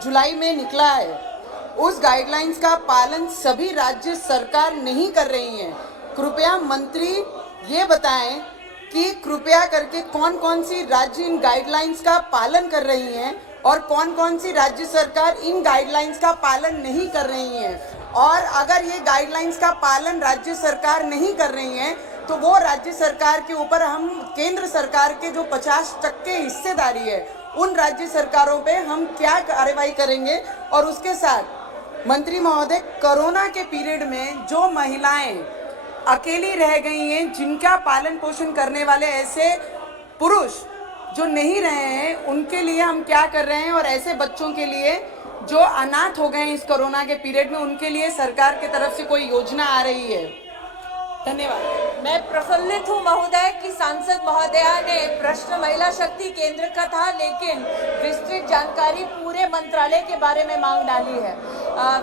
जुलाई में निकला है, उस गाइडलाइंस का पालन सभी राज्य सरकार नहीं कर रही हैं। कृपया मंत्री ये बताएं कि कृपया करके कौन कौन सी राज्य इन गाइडलाइंस का पालन कर रही हैं और कौन कौन सी राज्य सरकार इन गाइडलाइंस का पालन नहीं कर रही हैं। और अगर ये गाइडलाइंस का पालन राज्य सरकार नहीं कर रही हैं तो वो राज्य सरकार के ऊपर हम केंद्र सरकार के जो 50% हिस्सेदारी है उन राज्य सरकारों पे हम क्या कार्रवाई करेंगे। और उसके साथ मंत्री महोदय, कोरोना के पीरियड में जो महिलाएं अकेली रह गई हैं, जिनका पालन पोषण करने वाले ऐसे पुरुष जो नहीं रहे हैं, उनके लिए हम क्या कर रहे हैं, और ऐसे बच्चों के लिए जो अनाथ हो गए हैं इस कोरोना के पीरियड में, उनके लिए सरकार की तरफ से कोई योजना आ रही है? धन्यवाद। मैं प्रफुल्लित हूँ महोदय कि सांसद महोदया ने प्रश्न महिला शक्ति केंद्र का था, लेकिन विस्तृत जानकारी पूरे मंत्रालय के बारे में मांग डाली है।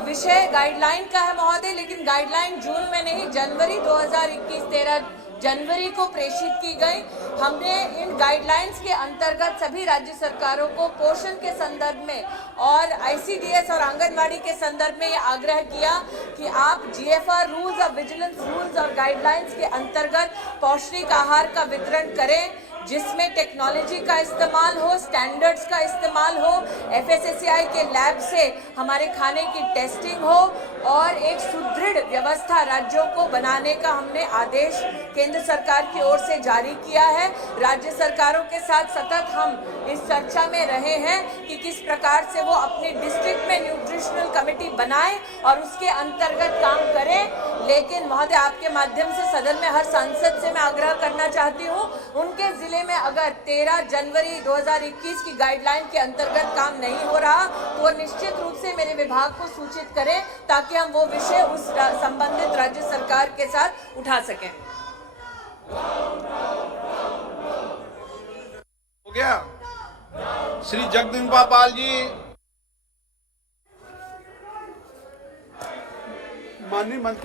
विषय गाइडलाइन का है महोदय, लेकिन गाइडलाइन जून में नहीं, जनवरी 2021 13 जनवरी को प्रेषित की गई। हमने इन गाइडलाइंस के अंतर्गत सभी राज्य सरकारों को पोषण के संदर्भ में और ICDS और आंगनवाड़ी के संदर्भ में ये आग्रह किया कि आप GFR रूल्स और विजिलेंस रूल्स और गाइडलाइंस के अंतर्गत पौष्टिक आहार का वितरण करें, जिसमें टेक्नोलॉजी का इस्तेमाल हो, स्टैंडर्ड्स का इस्तेमाल हो, FSSAI के लैब से हमारे खाने की टेस्टिंग हो और एक सुदृढ़ व्यवस्था राज्यों को बनाने का हमने आदेश केंद्र सरकार की ओर से जारी किया है। राज्य सरकारों के साथ सतत हम इस चर्चा में रहे हैं कि किस प्रकार से वो अपनी डिस्ट्रिक्ट में न्यूट्रिशनल कमेटी बनाए और उसके अंतर्गत काम करें। लेकिन महोदय, आपके माध्यम से सदन में हर सांसद से मैं आग्रह करना चाहती हूँ, उनके जिले में अगर 13 जनवरी 2021 की गाइडलाइन के अंतर्गत काम नहीं हो रहा तो वो निश्चित रूप से मेरे विभाग को सूचित करें, ताकि हम वो विषय उस संबंधित राज्य सरकार के साथ उठा सकें। हो गया। श्री जगदम्बिका पाल जी। माननीय मंत्री